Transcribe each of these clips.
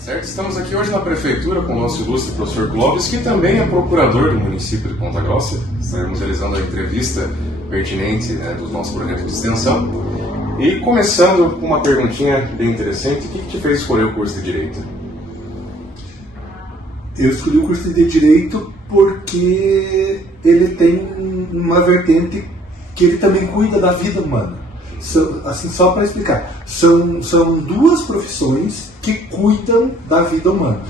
Certo? Estamos aqui hoje na Prefeitura com o nosso ilustre professor Clóvis, que também é procurador do município de Ponta Grossa. Estaremos realizando a entrevista pertinente, né, do nosso projeto de extensão. E começando com uma perguntinha bem interessante, o que te fez escolher o curso de Direito? Eu escolhi o curso de Direito porque ele tem uma vertente que ele também cuida da vida humana. Assim, só para explicar, são duas profissões que cuidam da vida humana.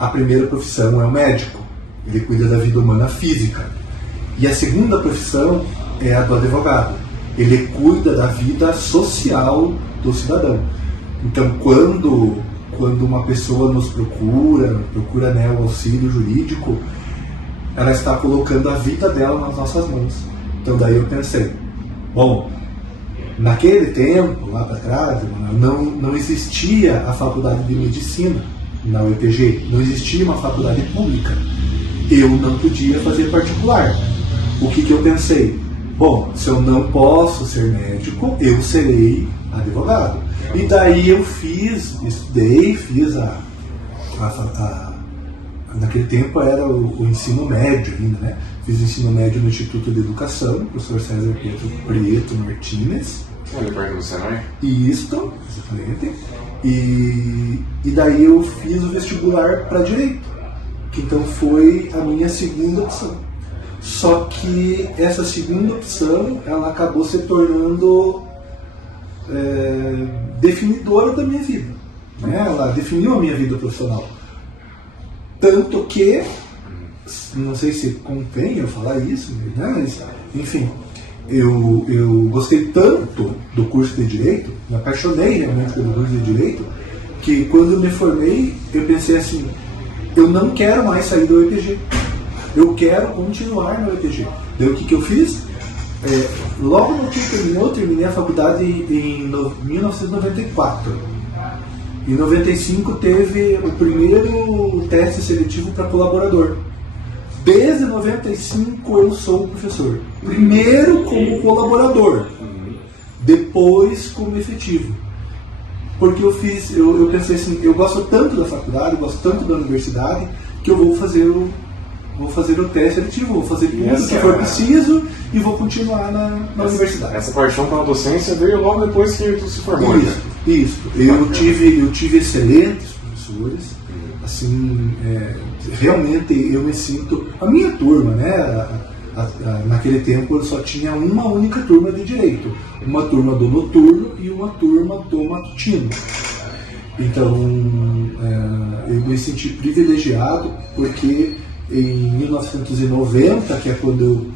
A primeira profissão é o médico, ele cuida da vida humana física. E a segunda profissão é a do advogado, ele cuida da vida social do cidadão. Então, quando uma pessoa nos procura, né, o auxílio jurídico, ela está colocando a vida dela nas nossas mãos. Então daí eu pensei, bom, naquele tempo, lá para trás, não existia a faculdade de medicina na UEPG, não existia uma faculdade pública. Eu não podia fazer particular. O que eu pensei? Bom, se eu não posso ser médico, eu serei advogado. E daí eu estudei, fiz naquele tempo era o ensino médio ainda, né? Fiz o ensino médio no Instituto de Educação, professor César Pedro Prieto Martínez. Olha, perto do Senai? Isso, exatamente. E daí eu fiz o vestibular para Direito, que então foi a minha segunda opção. Só que essa segunda opção, ela acabou se tornando definidora da minha vida, né? Ela definiu a minha vida profissional. Tanto que, não sei se convém eu falar isso, né? Mas, enfim, eu gostei tanto do curso de Direito, me apaixonei realmente pelo curso de Direito, que quando eu me formei, eu pensei assim, eu não quero mais sair do UEPG, eu quero continuar no UEPG. Daí o que eu fiz? Logo no que eu terminei a faculdade em 1994. Em 95 teve o primeiro teste seletivo para colaborador. Desde 95 eu sou professor. Primeiro como colaborador, depois como efetivo. Porque eu pensei assim, eu gosto tanto da faculdade, gosto tanto da universidade, que eu vou fazer o teste seletivo, vou fazer tudo que for preciso e vou continuar na universidade. Essa paixão pela docência veio logo depois que tu se formou. Isso. Eu tive excelentes professores, assim, realmente eu me sinto... A minha turma, né, naquele tempo eu só tinha uma única turma de Direito, uma turma do noturno e uma turma do matutino. Então, eu me senti privilegiado porque em 1990, que é quando eu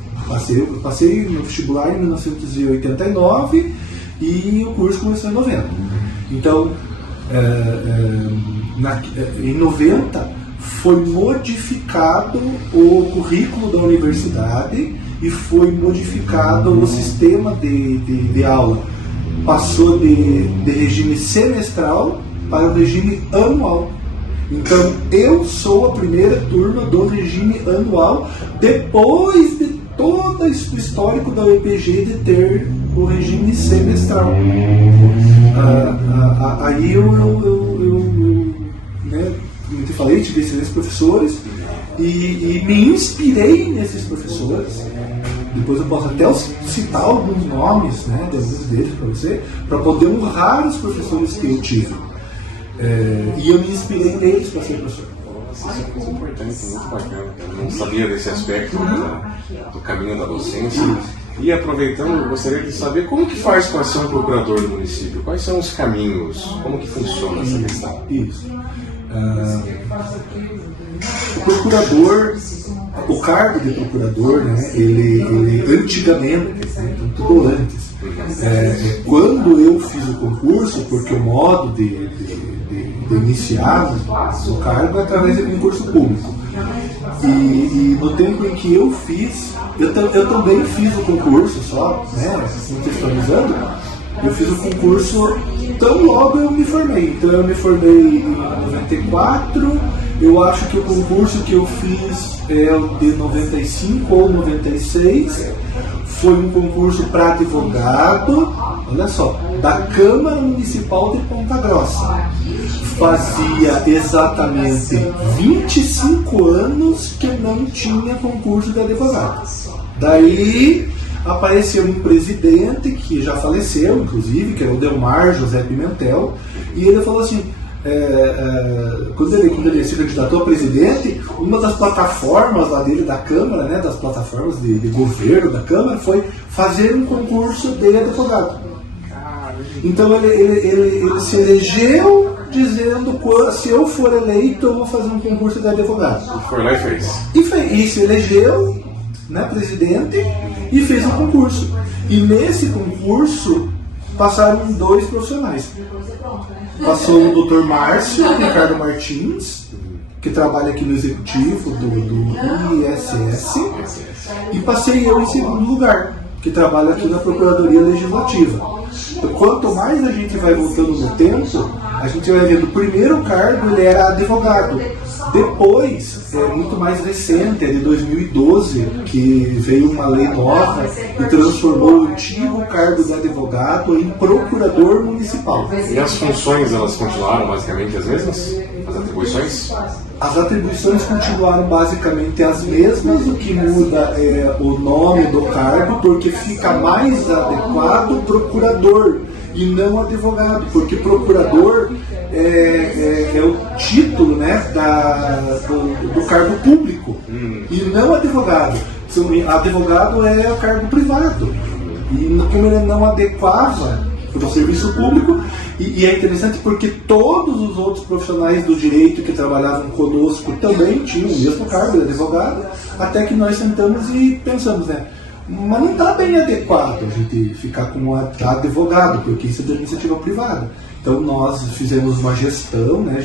passei no vestibular em 1989 e o curso começou em 90. Então, em 90 foi modificado o currículo da universidade e foi modificado o sistema de aula. Passou de regime semestral para o regime anual. Então, eu sou a primeira turma do regime anual, depois de todo o histórico da UEPG de ter o regime semestral. Aí né, como eu te falei, tive esses professores e me inspirei nesses professores. Depois eu posso até citar alguns nomes, né, de alguns deles para você, para poder honrar os professores que eu tive. E eu me inspirei neles para ser professor. Isso é muito importante, muito bacana. Eu não sabia desse aspecto do caminho da docência. E aproveitando, eu gostaria de saber como que faz para ser um procurador do município? Quais são os caminhos? Como que funciona essa questão? Isso. O procurador, o cargo de procurador, né, ele antigamente, né, então tudo antes, quando eu fiz o concurso, porque o modo de iniciar o cargo é através de concurso público. E no tempo em que eu fiz, eu também fiz o concurso, só, né, contextualizando, eu fiz o concurso tão logo eu me formei. Então eu me formei em 94, eu acho que o concurso que eu fiz é o de 95 ou 96, foi um concurso para advogado, olha só, da Câmara Municipal de Ponta Grossa. Fazia exatamente 25 anos que não tinha concurso de advogado. Daí apareceu um presidente que já faleceu, inclusive, que é o Delmar José Pimentel, e ele falou assim, quando ele se candidatou a presidente, uma das plataformas lá dele da Câmara, né, das plataformas de governo da Câmara, foi fazer um concurso de advogado. Então ele se elegeu dizendo, se eu for eleito, eu vou fazer um concurso de advogado. E foi lá e fez. E se elegeu, né, presidente, e fez um concurso. E nesse concurso passaram 2 profissionais. Passou o Dr. Márcio Ricardo Martins, que trabalha aqui no executivo do ISS, e passei eu em segundo lugar, que trabalha aqui na Procuradoria Legislativa. Então, quanto mais a gente vai voltando no tempo, a gente vai vendo, o primeiro cargo ele era advogado. Depois, muito mais recente, é de 2012, que veio uma lei nova e transformou o antigo cargo de advogado em procurador municipal. E as funções, elas continuaram basicamente as mesmas? As atribuições? As atribuições continuaram basicamente as mesmas, o que muda é o nome do cargo, porque fica mais adequado procurador e não advogado, porque procurador é o título, né, do cargo público e não advogado. Advogado é o cargo privado. E como ele não adequava para o serviço público, e é interessante porque todos os outros profissionais do direito que trabalhavam conosco também tinham o mesmo cargo de advogado, até que nós sentamos e pensamos, né? Mas não está bem adequado a gente ficar como advogado, porque isso é de iniciativa privada. Então nós fizemos uma gestão, né,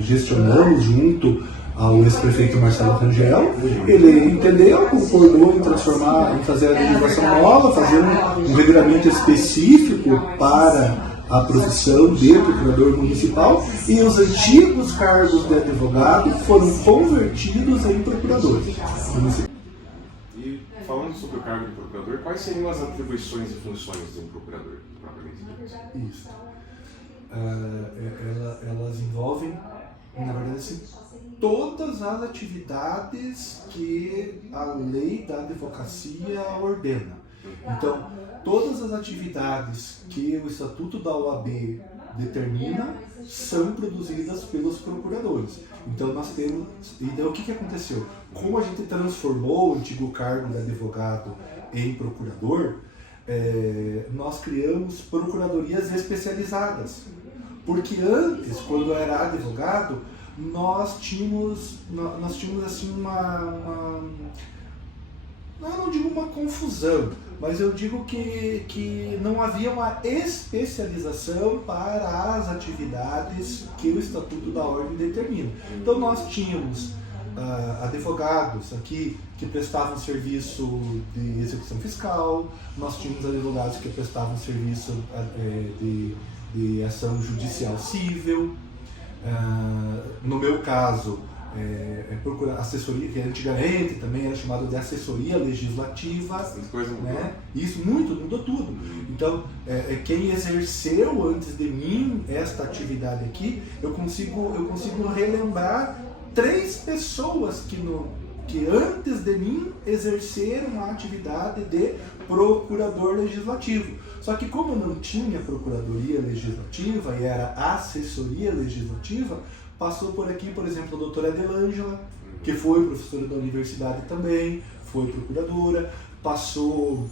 gestionamos junto ao ex-prefeito Marcelo Rangel. Ele entendeu, concordou em transformar, em fazer a legislação nova, fazer um regulamento específico para a profissão de procurador municipal, e os antigos cargos de advogado foram convertidos em procuradores. E falando sobre o cargo de procurador, quais seriam as atribuições e funções de um procurador? Isso. Elas envolvem, na verdade, assim, todas as atividades que a lei da advocacia ordena. Então, todas as atividades que o Estatuto da OAB determina são produzidas pelos procuradores. Então, nós temos... Então, o que aconteceu? Como a gente transformou o antigo cargo de advogado em procurador, nós criamos procuradorias especializadas. Porque antes, quando eu era advogado, nós tínhamos assim eu não digo uma confusão, mas eu digo que não havia uma especialização para as atividades que o Estatuto da Ordem determina. Então nós tínhamos advogados aqui que prestavam serviço de execução fiscal, nós tínhamos advogados que prestavam serviço de ação judicial civil. No meu caso, assessoria, que antigamente também era chamado de assessoria legislativa, né? Isso mudou tudo. Então, quem exerceu antes de mim esta atividade aqui, eu consigo relembrar 3 pessoas que antes de mim exerceram a atividade de procurador legislativo. Só que como não tinha procuradoria legislativa e era assessoria legislativa, passou por aqui, por exemplo, a doutora Adelângela, que foi professora da universidade também, foi procuradora, passou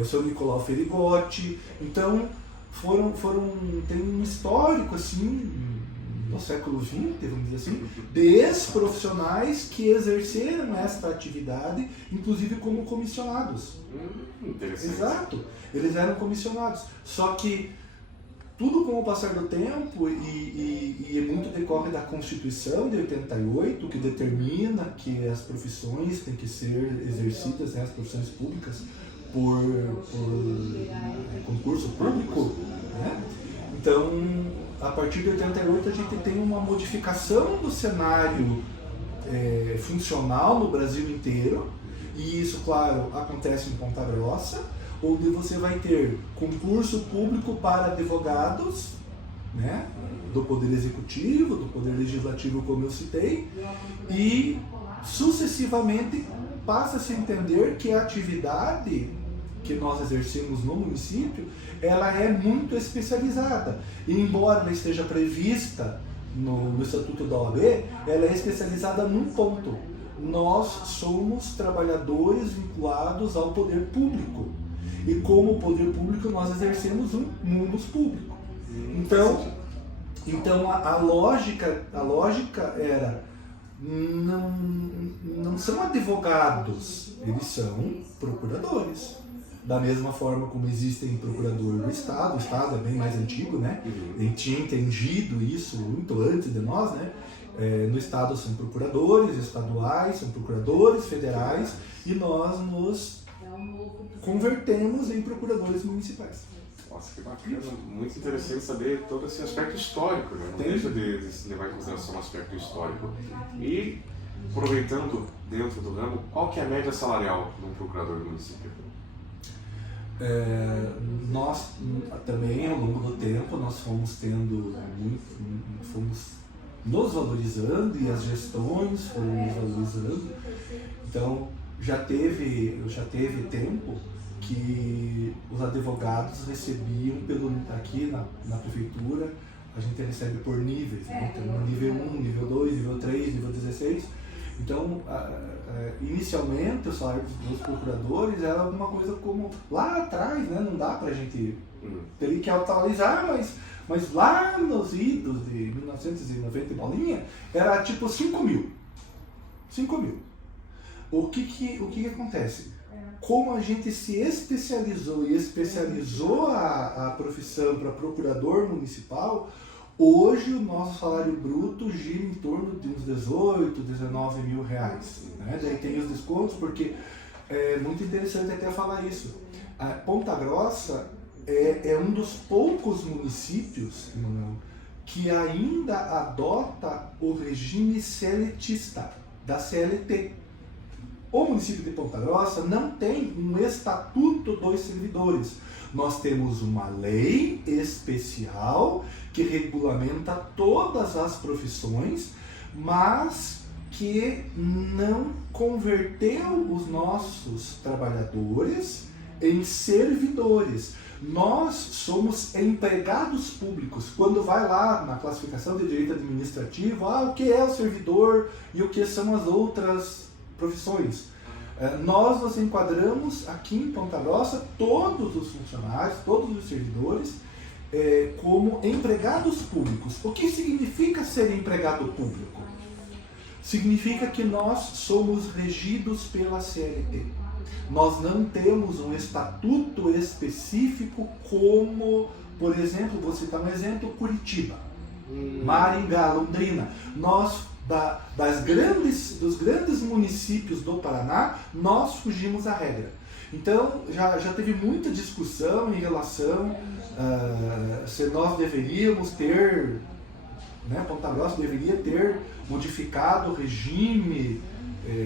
o senhor Nicolau Ferigotti. Então, tem um histórico, assim, no século XX, vamos dizer assim, de ex-profissionais que exerceram esta atividade, inclusive como comissionados. Interessante. Exato, eles eram comissionados. Só que tudo com o passar do tempo, e muito decorre da Constituição de 88, que determina que as profissões têm que ser exercidas, né, as profissões públicas, por concurso público, né? Então, a partir de 88 a gente tem uma modificação do cenário funcional no Brasil inteiro, e isso, claro, acontece em Ponta Grossa, onde você vai ter concurso público para advogados, né, do Poder Executivo, do Poder Legislativo, como eu citei, e sucessivamente passa-se a entender que a atividade que nós exercemos no município, ela é muito especializada. E embora ela esteja prevista no Estatuto da OAB, ela é especializada num ponto. Nós somos trabalhadores vinculados ao poder público. E como poder público, nós exercemos um munus público. Então a lógica era, não são advogados, eles são procuradores. Da mesma forma como existem procurador do Estado, o Estado é bem mais antigo, né? Ele tinha entendido isso muito antes de nós, né? No Estado são procuradores estaduais, são procuradores federais, e nós nos convertemos em procuradores municipais. Nossa, que bacana, muito interessante saber todo esse aspecto histórico, né? Não deixa de se levar em consideração o aspecto histórico. E, aproveitando dentro do ramo, qual que é a média salarial de um procurador do município? Nós também, ao longo do tempo, nós fomos tendo fomos nos valorizando, e as gestões foram nos valorizando. Então, já teve tempo que os advogados recebiam aqui na prefeitura, a gente recebe por níveis, né? Então, nível 1, nível 2, nível 3, nível 16. Então, inicialmente, o salário dos procuradores era alguma coisa como lá atrás, né? Não dá pra gente ter que atualizar, mas lá nos idos de 1990 e bolinha, era tipo 5 mil. 5 mil. O que acontece? Como a gente se especializou e especializou a profissão para procurador municipal, hoje o nosso salário bruto gira em torno de uns 18, 19 mil reais. Né? Daí tem os descontos, porque é muito interessante até falar isso. A Ponta Grossa é um dos poucos municípios que ainda adota o regime seletista da CLT. O município de Ponta Grossa não tem um estatuto dos servidores. Nós temos uma lei especial que regulamenta todas as profissões, mas que não converteu os nossos trabalhadores em servidores. Nós somos empregados públicos. Quando vai lá na classificação de direito administrativo, o que é o servidor e o que são as outras profissões. Nós nos enquadramos aqui em Ponta Grossa, todos os funcionários, todos os servidores, como empregados públicos. O que significa ser empregado público? Significa que nós somos regidos pela CLT. Nós não temos um estatuto específico como, por exemplo, vou citar um exemplo, Curitiba, Maringá, Londrina. Nós dos grandes municípios do Paraná, nós fugimos à regra. Então, já teve muita discussão em relação se nós deveríamos ter, né, Ponta Grossa deveria ter modificado o regime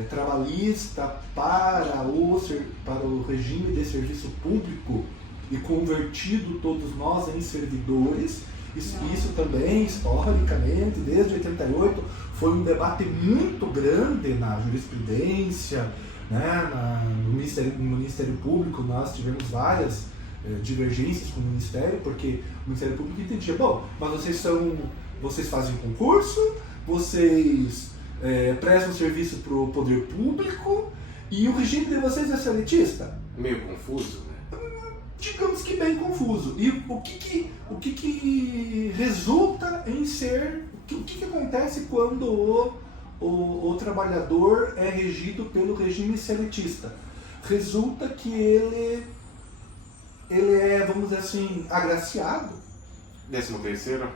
trabalhista para o regime de serviço público e convertido todos nós em servidores. Isso também, historicamente, desde 88, foi um debate muito grande na jurisprudência, né? No Ministério Público. Nós tivemos várias divergências com o Ministério, porque o Ministério Público entendia, mas vocês fazem concurso, vocês prestam serviço para o poder público, e o regime de vocês é seletista? Meio confuso, né? Digamos que bem confuso. E o que resulta em ser... O que acontece quando o trabalhador é regido pelo regime seletista? Resulta que ele é, vamos dizer assim, agraciado. 13º?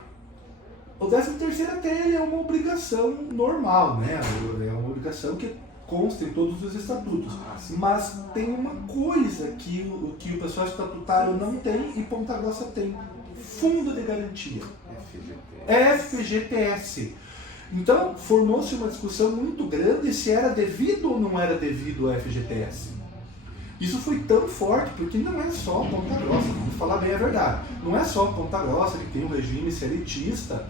O 13º até ele é uma obrigação normal, né? É uma obrigação que consta em todos os estatutos. Mas tem uma coisa que o pessoal estatutário não tem e Ponta Grossa tem: Fundo de Garantia. FGTS. Então, formou-se uma discussão muito grande se era devido ou não era devido ao FGTS. Isso foi tão forte, porque não é só Ponta Grossa, vamos falar bem a verdade. Não é só Ponta Grossa que tem um regime seletista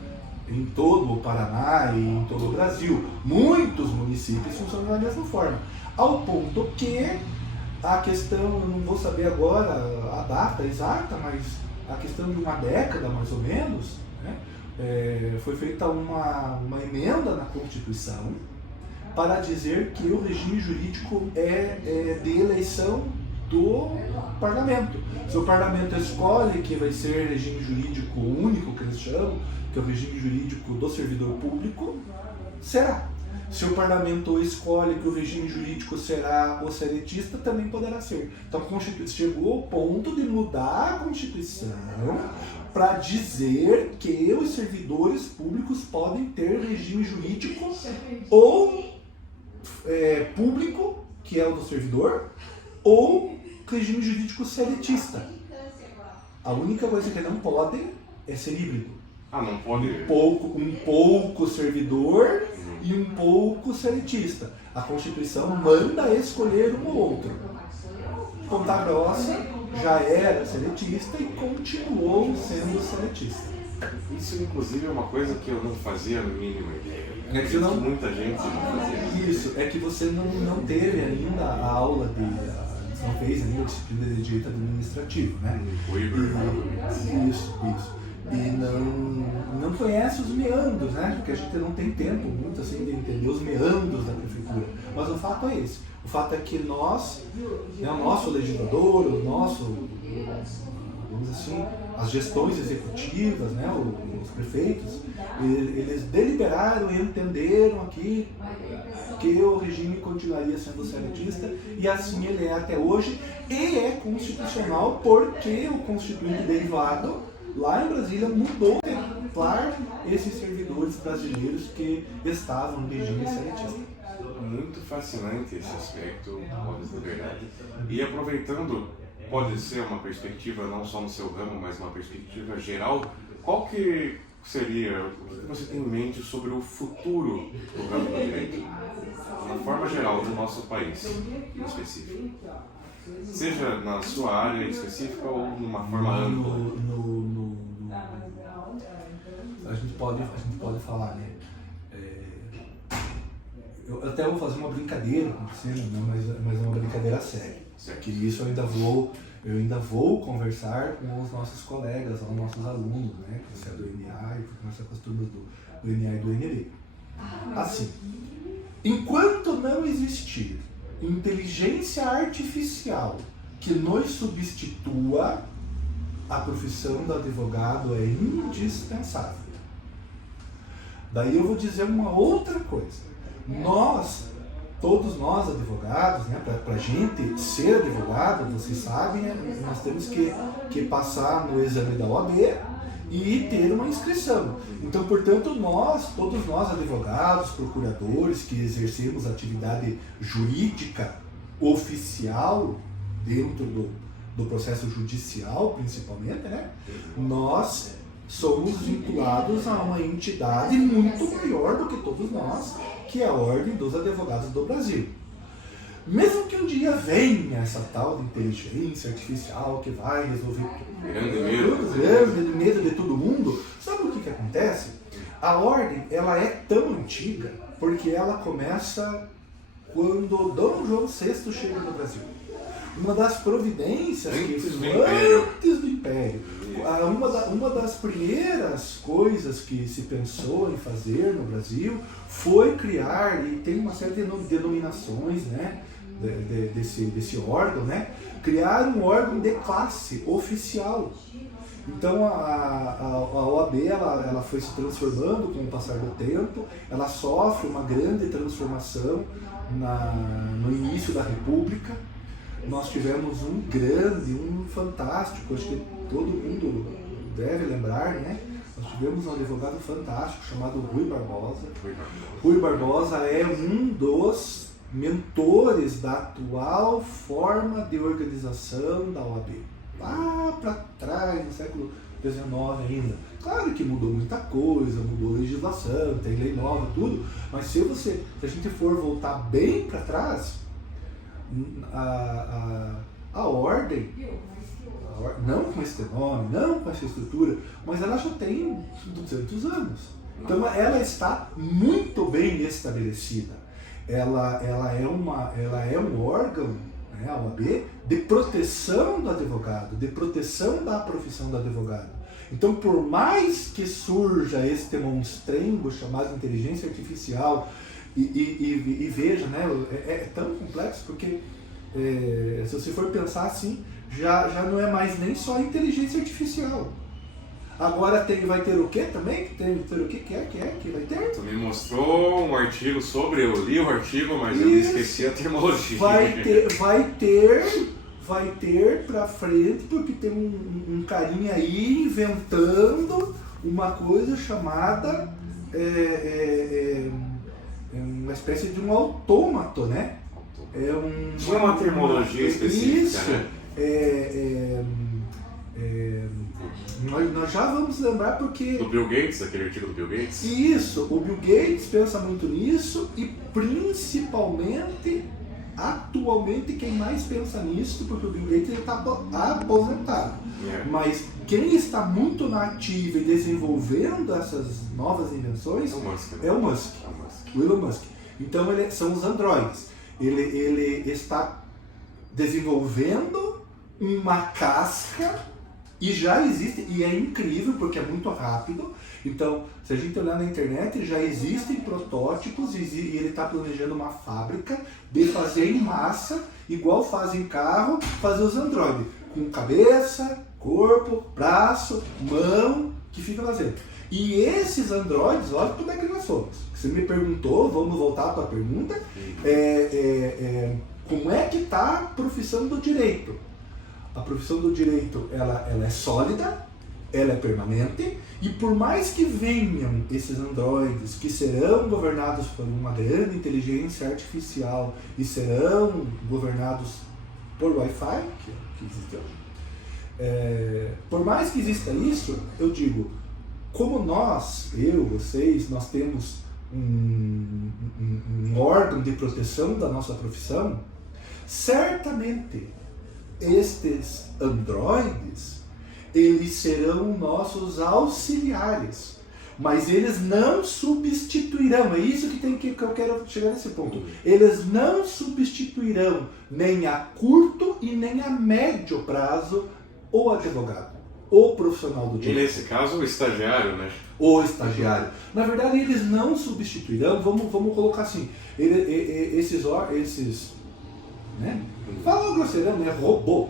em todo o Paraná e em todo o Brasil. Muitos municípios funcionam da mesma forma. Ao ponto que a questão, eu não vou saber agora a data exata, mas a questão de uma década mais ou menos, né, foi feita uma emenda na Constituição para dizer que o regime jurídico é de eleição do parlamento. Se o parlamento escolhe que vai ser regime jurídico único, que eles chamam, que é o regime jurídico do servidor público, será. Se o parlamento escolhe que o regime jurídico será o seletista, também poderá ser. Então chegou ao ponto de mudar a Constituição para dizer que os servidores públicos podem ter regime jurídico ou público, que é o do servidor, ou regime jurídico seletista. A única coisa que não pode é ser híbrido. Não pode. Um pouco servidor e um pouco seletista. A Constituição manda escolher um ou outro. Ponta Grossa já era seletista e continuou sendo seletista. Isso, inclusive, é uma coisa que eu não fazia a mínima ideia. É que não, muita gente não fazia. Isso, é que você não teve ainda a aula você não fez ainda a disciplina de direito administrativo, né? Isso. E não conhece os meandros, né? Porque a gente não tem tempo muito assim de entender os meandros da prefeitura. Mas o fato é esse. O fato é que nós, né, o nosso legislador, o nosso, vamos dizer assim, as gestões executivas, né, os prefeitos, eles deliberaram e entenderam aqui que o regime continuaria sendo seletista e assim ele é até hoje e é constitucional porque o constituinte derivado lá em Brasília mudou para esses servidores brasileiros que estavam no regime seletista. Muito fascinante esse aspecto, pode ser verdade. E aproveitando, pode ser uma perspectiva não só no seu ramo, mas uma perspectiva geral, qual que seria, o que você tem em mente sobre o futuro do ramo do direito? Na forma geral do nosso país, em específico. Seja na sua área específica ou numa forma ampla. A gente pode falar, né? Eu até vou fazer uma brincadeira com você, né? Mas é uma brincadeira séria. Que isso eu ainda vou conversar com os nossos colegas, os nossos alunos, né? Que você é do NA e começa com as turmas do NA e do NB. Assim, enquanto não existir inteligência artificial que nos substitua, a profissão do advogado é indispensável. Daí eu vou dizer uma outra coisa. Todos nós advogados, né, para a gente ser advogado, vocês sabem, né, nós temos que passar no exame da OAB e ter uma inscrição. Então, portanto, todos nós advogados, procuradores que exercemos atividade jurídica oficial dentro do processo judicial, principalmente, né, nós somos vinculados a uma entidade muito maior do que todos nós, que é a Ordem dos Advogados do Brasil. Mesmo que um dia venha essa tal de inteligência artificial que vai resolver tudo, grande medo de todo mundo, sabe o que acontece? A Ordem, ela é tão antiga porque ela começa quando Dom João VI chega no Brasil. Uma das providências antes do Império. Uma das primeiras coisas que se pensou em fazer no Brasil foi criar, e tem uma série de denominações, né, desse órgão, né, criar um órgão de classe oficial. Então a OAB ela foi se transformando com o passar do tempo, ela sofre uma grande transformação no início da República. Nós tivemos um fantástico, acho que todo mundo deve lembrar, né? Nós tivemos um advogado fantástico chamado Rui Barbosa. Rui Barbosa é um dos mentores da atual forma de organização da OAB. Lá para trás, no século XIX ainda. Claro que mudou muita coisa, mudou legislação, tem lei nova, tudo, mas se a gente for voltar bem para trás, a ordem, não com esse nome, não com essa estrutura, mas ela já tem 200 anos. Então ela está muito bem estabelecida. Ela é um órgão, né, a OAB, de proteção do advogado, de proteção da profissão do advogado. Então, por mais que surja este monstrengo chamado inteligência artificial, e veja, né, é tão complexo porque, se você for pensar assim, já não é mais nem só inteligência artificial. Agora vai ter o que também? Ter o que vai ter? Tu me mostrou um artigo sobre, eu li o artigo, mas eu esqueci a terminologia. Vai ter pra frente, porque tem um carinha aí inventando uma coisa chamada uma espécie de um autômato, né? Tinha uma terminologia específica, isso, né? Nós já vamos lembrar porque... Do Bill Gates, aquele artigo do Bill Gates? Isso, o Bill Gates pensa muito nisso e principalmente, atualmente, quem mais pensa nisso, porque o Bill Gates está aposentado. Mas quem está muito na ativa e desenvolvendo essas novas invenções é o Musk. O Elon Musk. Então são os androides. Ele está desenvolvendo uma casca e já existe, e é incrível porque é muito rápido. Então, se a gente olhar na internet, já existem protótipos e ele está planejando uma fábrica de fazer em massa, igual fazem carro, fazer os androides, com cabeça, corpo, braço, mão, que fica fazendo. E esses androides, olha como é que nós somos. Você me perguntou, vamos voltar para a pergunta, como é que está a profissão do direito? A profissão do direito, ela é sólida, ela é permanente, e por mais que venham esses androides que serão governados por uma grande inteligência artificial e serão governados por Wi-Fi, que existe hoje, por mais que exista isso, eu digo, como nós, vocês, nós temos um órgão de proteção da nossa profissão, certamente estes androides, eles serão nossos auxiliares, mas eles não substituirão, é isso que eu quero chegar nesse ponto, eles não substituirão nem a curto e nem a médio prazo o advogado, o profissional do direito. E nesse caso o estagiário, né? O estagiário. Na verdade eles não substituirão, vamos colocar assim, esses né? Fala grosseirão, né? Robô.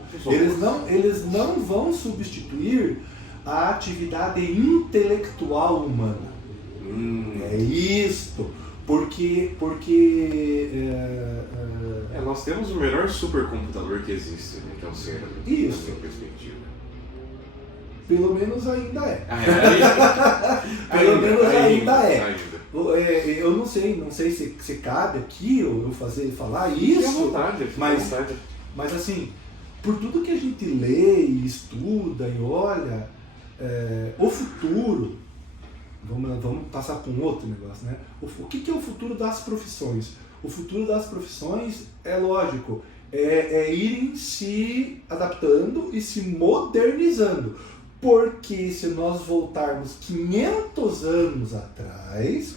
Eles não vão substituir a atividade intelectual humana. É isto. Porque nós temos o melhor supercomputador que existe, né? Que é o cérebro. Isso. Na minha perspectiva. Pelo menos ainda é. Pelo menos ainda é. Eu não sei se cabe aqui eu falar isso, vontade, mas assim, por tudo que a gente lê e estuda e olha, o futuro, vamos passar para um outro negócio, né? O que é o futuro das profissões? O futuro das profissões é lógico, é irem se adaptando e se modernizando. Porque se nós voltarmos 500 anos atrás,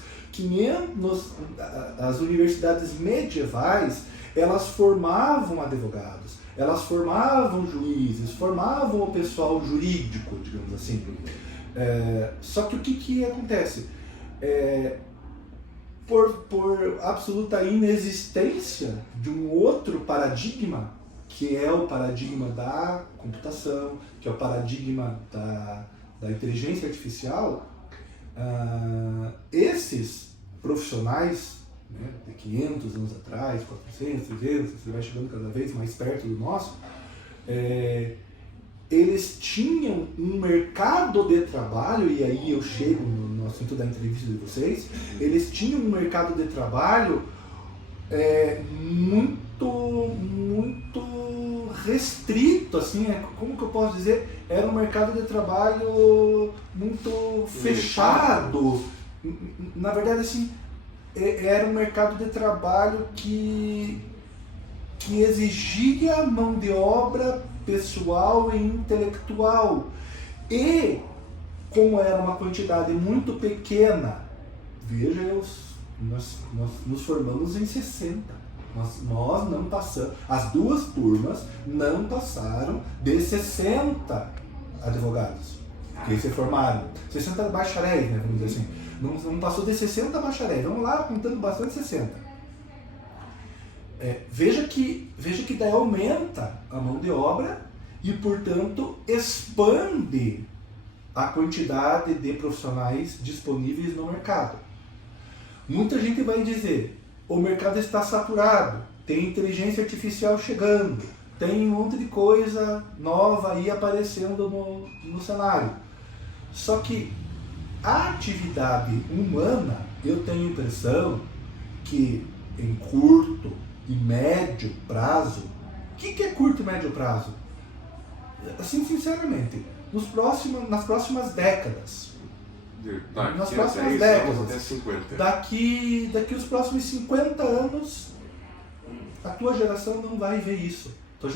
as universidades medievais, elas formavam advogados, elas formavam juízes, formavam o pessoal jurídico, digamos assim. Só que o que acontece? Por absoluta inexistência de um outro paradigma, que é o paradigma da computação, que é o paradigma da inteligência artificial, esses profissionais, né, de 500 anos atrás, 400, 300, você vai chegando cada vez mais perto do nosso, eles tinham um mercado de trabalho, e aí eu chego no assunto da entrevista de vocês, eles tinham um mercado de trabalho muito restrito, assim, como que eu posso dizer? Era um mercado de trabalho muito fechado. Na verdade, assim, era um mercado de trabalho que exigia mão de obra pessoal e intelectual. E, como era uma quantidade muito pequena Veja, nós nos formamos em 60. Nós não passamos, as duas turmas não passaram de 60 advogados que se formaram. 60 bacharéis, né, vamos dizer assim. Não passou de 60 bacharéis. Vamos lá, contando bastante 60. Veja que daí aumenta a mão de obra e, portanto, expande a quantidade de profissionais disponíveis no mercado. Muita gente vai dizer, o mercado está saturado, tem inteligência artificial chegando, tem um monte de coisa nova aí aparecendo no cenário. Só que a atividade humana, eu tenho a impressão que em curto e médio prazo, o que é curto e médio prazo? Assim, sinceramente, nas próximas décadas, nas próximas décadas, até 50. daqui os próximos 50 anos, a tua geração não vai ver isso.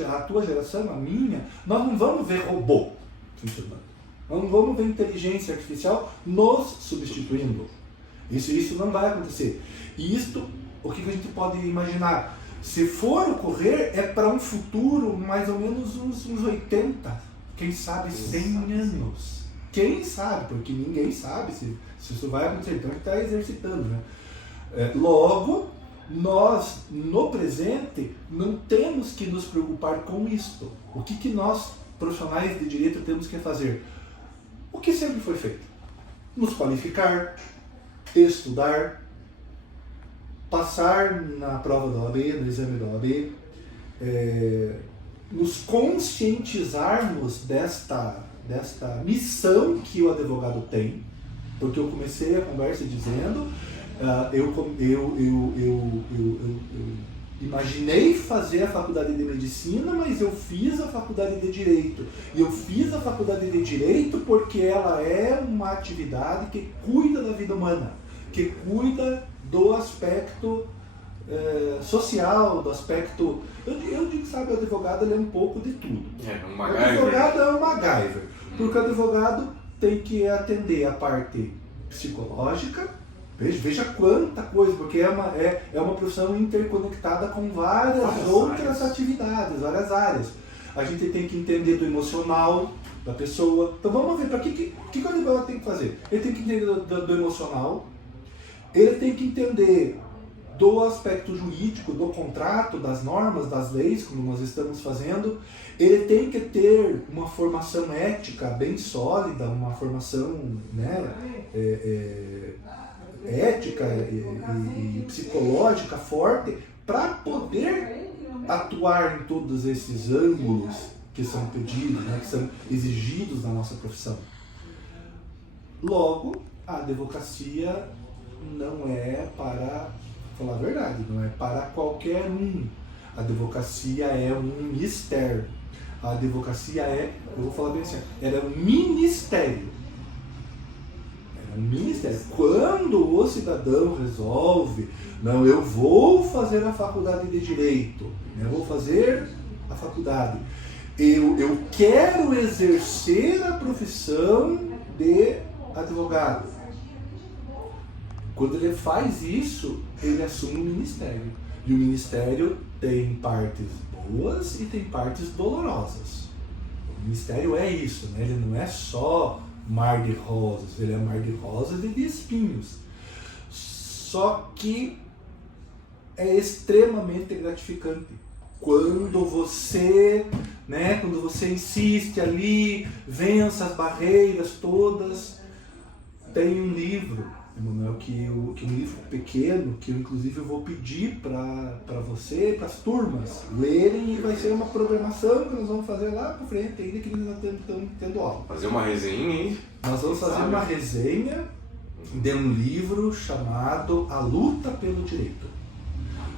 A tua geração, a minha, nós não vamos ver robô funcionando. Nós não vamos ver inteligência artificial nos substituindo. Isso não vai acontecer. E isto, o que a gente pode imaginar? Se for ocorrer, é para um futuro mais ou menos uns 80, quem sabe 100 anos. Quem sabe, porque ninguém sabe se isso vai acontecer. Então a gente está exercitando, né? Logo, nós, no presente, não temos que nos preocupar com isto. O que nós, profissionais de direito, temos que fazer? O que sempre foi feito? Nos qualificar, estudar, passar na prova da OAB, no exame da OAB, nos conscientizarmos desta missão que o advogado tem, porque eu comecei a conversa dizendo, eu imaginei fazer a faculdade de medicina, mas eu fiz a faculdade de direito. E eu fiz a faculdade de direito porque ela é uma atividade que cuida da vida humana, que cuida do aspecto social, do aspecto... Eu digo, sabe, o advogado ele é um pouco de tudo. Um o MacGyver. advogado é um MacGyver, porque o advogado tem que atender a parte psicológica. Veja quanta coisa, porque é uma profissão interconectada com várias outras atividades, várias áreas. A gente tem que entender do emocional da pessoa. Então vamos ver, para que o advogado tem que fazer? Ele tem que entender do emocional, ele tem que entender do aspecto jurídico, do contrato, das normas, das leis, como nós estamos fazendo. Ele tem que ter uma formação ética bem sólida, uma formação, né, ética e psicológica forte, para poder atuar em todos esses ângulos que são pedidos, né, que são exigidos na nossa profissão. Logo, a advocacia não é para, falar a verdade, não é para qualquer um. A advocacia é um mistério. A advocacia eu vou falar bem assim, ela é um ministério. Ministério. Quando o cidadão resolve, não, eu vou fazer a faculdade de direito, eu vou fazer a faculdade, eu quero exercer a profissão de advogado. Quando ele faz isso, ele assume o ministério. E o ministério tem partes boas e tem partes dolorosas. O ministério é isso, né? Ele não é só mar de rosas, ele é mar de rosas e de espinhos. Só que é extremamente gratificante quando você, né, quando você insiste ali, vença as barreiras todas. Tem um livro, Emanuel, que um livro pequeno, que eu inclusive eu vou pedir para você, para as turmas lerem, e vai ser uma programação que nós vamos fazer lá para frente, ainda que eles estão tendo aula. Fazer uma resenha, hein? Nós vamos fazer uma resenha de um livro chamado A Luta pelo Direito.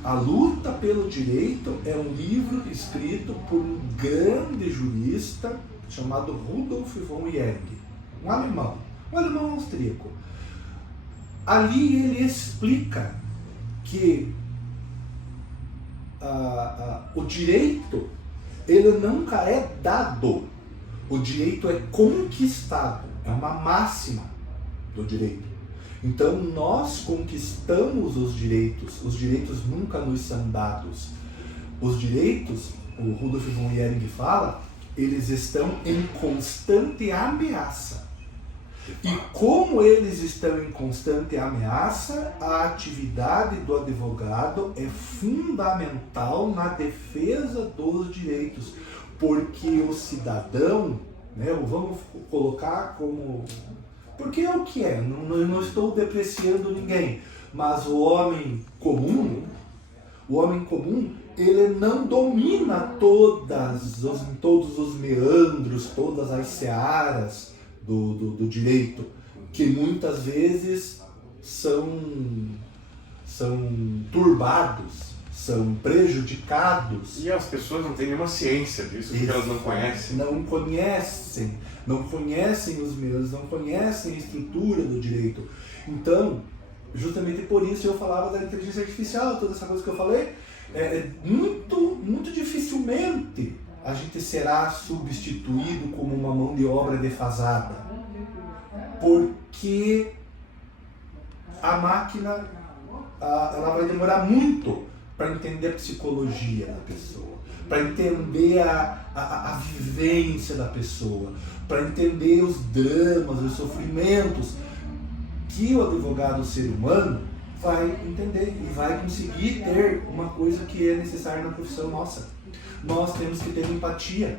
A Luta pelo Direito é um livro escrito por um grande jurista chamado Rudolf von Jung, um alemão austríaco. Ali ele explica que o direito ele nunca é dado, o direito é conquistado, é uma máxima do direito. Então nós conquistamos os direitos nunca nos são dados. Os direitos, o Rudolf von Jhering fala, eles estão em constante ameaça. E como eles estão em constante ameaça, a atividade do advogado é fundamental na defesa dos direitos, porque o cidadão, né, vamos colocar como... Porque é o que é, não estou depreciando ninguém, mas o homem comum, ele não domina todos os meandros, todas as searas do direito, que muitas vezes são turbados, são prejudicados. E as pessoas não têm nenhuma ciência disso, porque elas não conhecem. Não conhecem os meandros, não conhecem a estrutura do direito. Então, justamente por isso eu falava da inteligência artificial, toda essa coisa que eu falei, muito dificilmente a gente será substituído como uma mão de obra defasada, porque a máquina ela vai demorar muito para entender a psicologia da pessoa, para entender a vivência da pessoa, para entender os dramas, os sofrimentos que o advogado, o ser humano, vai entender e vai conseguir ter uma coisa que é necessária na profissão nossa. Nós temos que ter empatia.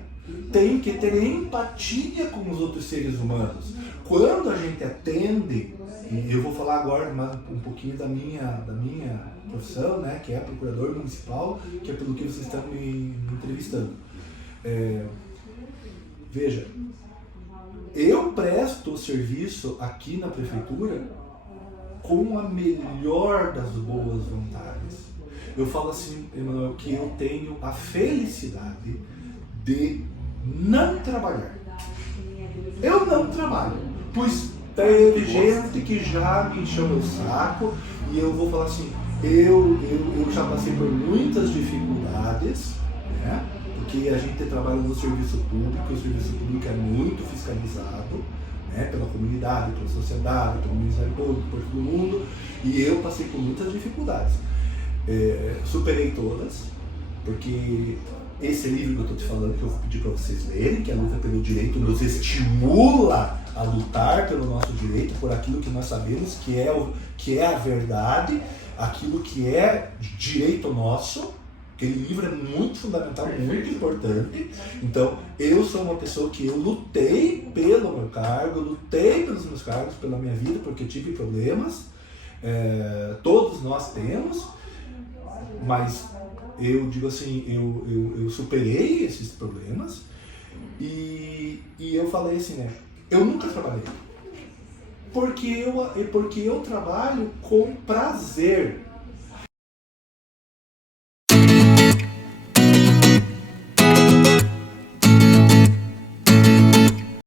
Tem que ter empatia com os outros seres humanos. Quando a gente atende, e eu vou falar agora um pouquinho da minha profissão, né, que é procurador municipal, que é pelo que vocês estão me entrevistando. Veja, eu presto o serviço aqui na prefeitura com a melhor das boas vontades. Eu falo assim, Emanuel, que eu tenho a felicidade de não trabalhar. Eu não trabalho, pois teve gente que já me encheu meu saco, e eu vou falar assim, eu já passei por muitas dificuldades, né? Porque a gente trabalha no serviço público, o serviço público é muito fiscalizado, né, pela comunidade, pela sociedade, pelo Ministério Público, por todo mundo, e eu passei por muitas dificuldades. Superei todas, porque esse livro que eu estou te falando, que eu vou pedir para vocês lerem, que é a Luta pelo Direito, nos estimula a lutar pelo nosso direito, por aquilo que nós sabemos que é a verdade, aquilo que é direito nosso. Aquele livro é muito fundamental, muito importante. Então, eu sou uma pessoa que eu lutei pelo meu cargo, lutei pelos meus cargos, pela minha vida, porque eu tive problemas. Todos nós temos, mas eu digo assim, eu superei esses problemas e eu falei assim, né? Eu nunca trabalhei, porque eu trabalho com prazer.